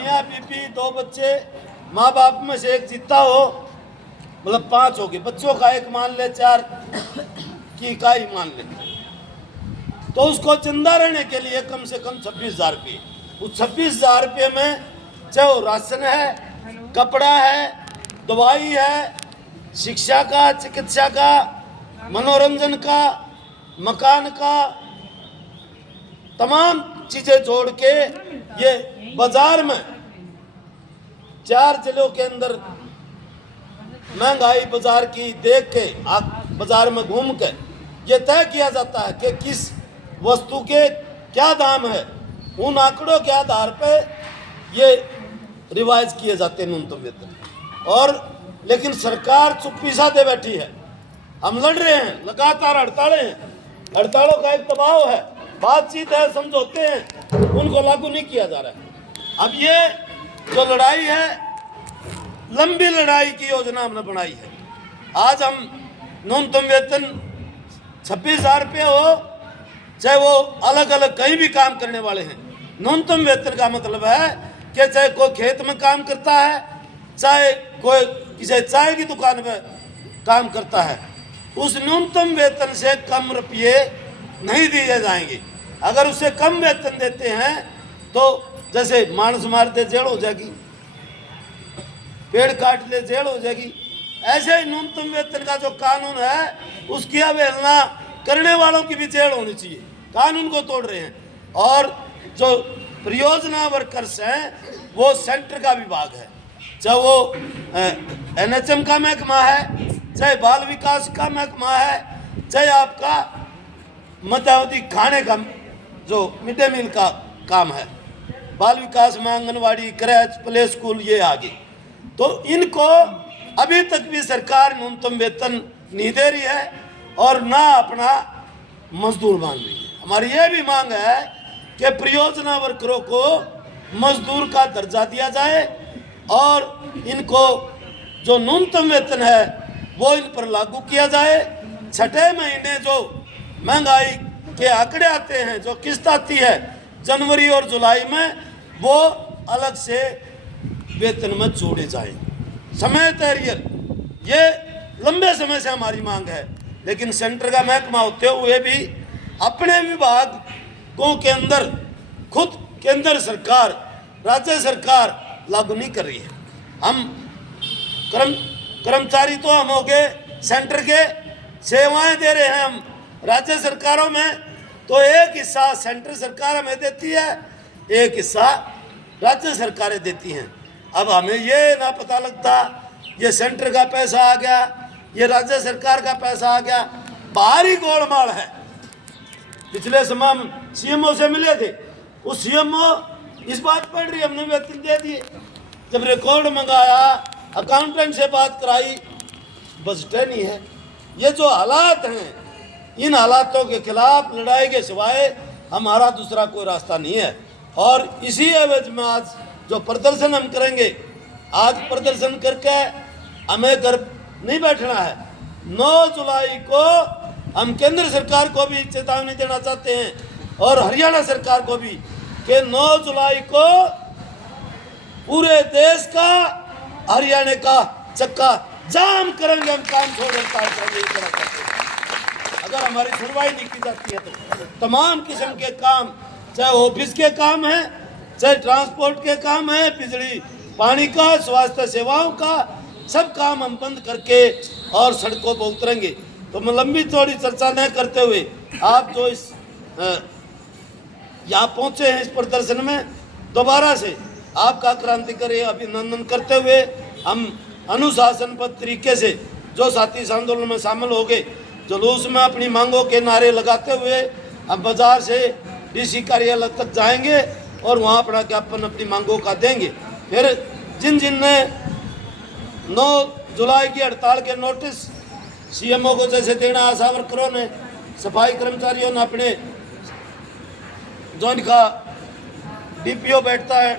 मियाँ बीबी, 2 बच्चे, माँ बाप में से एक जीता हो, मतलब 5 हो गए, बच्चों का एक मान ले, 4 की इकाई मान ले, तो उसको जिंदा रहने के लिए कम से कम 26,000 रुपये। उस 26,000 रुपये में चाहे वो राशन है, कपड़ा है, दवाई है, शिक्षा का, चिकित्सा का, मनोरंजन का, मकान का, तमाम चीजें जोड़ के ये बाजार में 4 जिलों के अंदर महंगाई बाजार की देख के, बाजार में घूम के ये तय किया जाता है कि किस वस्तु के क्या दाम है। उन आंकड़ों के आधार पे ये रिवाइज किए जाते हैं न्यूनतम वेतन। और लेकिन सरकार चुप्पी साधे बैठी है। हम लड़ रहे हैं, लगातार हड़तालें हैं, हड़तालों का एक दबाव है, बातचीत है, समझौते हैं, उनको लागू नहीं किया जा रहा है। अब ये जो लड़ाई है, लंबी लड़ाई की योजना हमने बनाई है। आज हम न्यूनतम वेतन 26,000 रुपये हो, चाहे वो अलग अलग कहीं भी काम करने वाले हैं। न्यूनतम वेतन का मतलब है कि चाहे कोई खेत में काम करता है, चाहे कोई किसी चाय की दुकान में काम करता है, उस न्यूनतम वेतन से कम रुपये नहीं दिए जाएंगे। अगर उसे कम वेतन देते हैं तो जैसे मानस मार दे जेल हो जाएगी, पेड़ काट ले जेल हो जाएगी। ऐसे ही न्यूनतम वेतन का जो कानून है उसकी अवहेलना करने वालों की भी जेल होनी चाहिए। कानून को तोड़ रहे हैं। और जो परियोजना वर्कर्स हैं वो सेंटर का विभाग है, चाहे वो NHM का महकमा है, चाहे बाल विकास का महकमा है, चाहे आपका मध्यावधि खाने का जो मिड डे मील का काम है, बाल विकास में आंगनवाड़ी, क्रैच, प्ले स्कूल, ये आगे। तो इनको अभी तक भी सरकार न्यूनतम वेतन नहीं दे रही है और ना अपना मजदूर मांग रही है। हमारी ये भी मांग है कि परियोजना वर्करों को मजदूर का दर्जा दिया जाए और इनको जो न्यूनतम वेतन है वो इन पर लागू किया जाए। 6ठे महीने जो महंगाई के आंकड़े आते हैं, जो किस्त आती है जनवरी और जुलाई में, वो अलग से वेतन में जोड़े जाए। समय तहरीर ये लंबे समय से हमारी मांग है, लेकिन सेंटर का महकमा होते हुए भी अपने विभागों के अंदर खुद केंद्र सरकार, राज्य सरकार लागू नहीं कर रही है। हम कर्मचारी तो हम हो गए सेंटर के, सेवाएं दे रहे हैं हम राज्य सरकारों में, तो एक हिस्सा सेंटर सरकार हमें देती है, एक हिस्सा राज्य सरकारें देती हैं। अब हमें ये ना पता लगता ये सेंटर का पैसा आ गया, ये राज्य सरकार का पैसा आ गया, बाहरी गोलमाल है। पिछले समय हम CMO से मिले थे, उस CMO इस बात पड़ रही, हमने वेतन दे दिए। जब रिकॉर्ड मंगाया, अकाउंटेंट से बात कराई, बजट नहीं है। ये जो हालात हैं, इन हालातों के खिलाफ लड़ाई के सिवाय हमारा दूसरा कोई रास्ता नहीं है। और इसी एवज में आज जो प्रदर्शन हम करेंगे, आज प्रदर्शन करके हमें घर नहीं बैठना है। 9 जुलाई को हम केंद्र सरकार को भी चेतावनी देना चाहते हैं और हरियाणा सरकार को भी कि 9 जुलाई को पूरे देश का, हरियाणा का चक्का जाम करेंगे, हम काम छोड़ करेंगे। अगर हमारी सुनवाई नहीं की जाती है तो तमाम किस्म के काम, चाहे ऑफिस के काम है, चाहे ट्रांसपोर्ट के काम है, बिजली पानी का, स्वास्थ्य सेवाओं का, सब काम हम बंद करके और सड़कों पर उतरेंगे। तो मैं लंबी चौड़ी चर्चा न करते हुए, आप जो इस यहाँ पहुँचे हैं इस प्रदर्शन में, दोबारा से आपका क्रांतिकारी अभिनंदन करते हुए हम अनुशासनबद्ध तरीके से जो साथी इस आंदोलन में शामिल हो गए, जुलूस में अपनी मांगों के नारे लगाते हुए हम बाजार से DC कार्यालय तक जाएंगे और वहाँ अपना ज्ञापन अपनी मांगों का देंगे। फिर जिन जिन ने 9 जुलाई की हड़ताल के नोटिस CMO को जैसे देना, आशा वर्करों ने, सफाई कर्मचारियों ने अपने जो इनका DPO बैठता है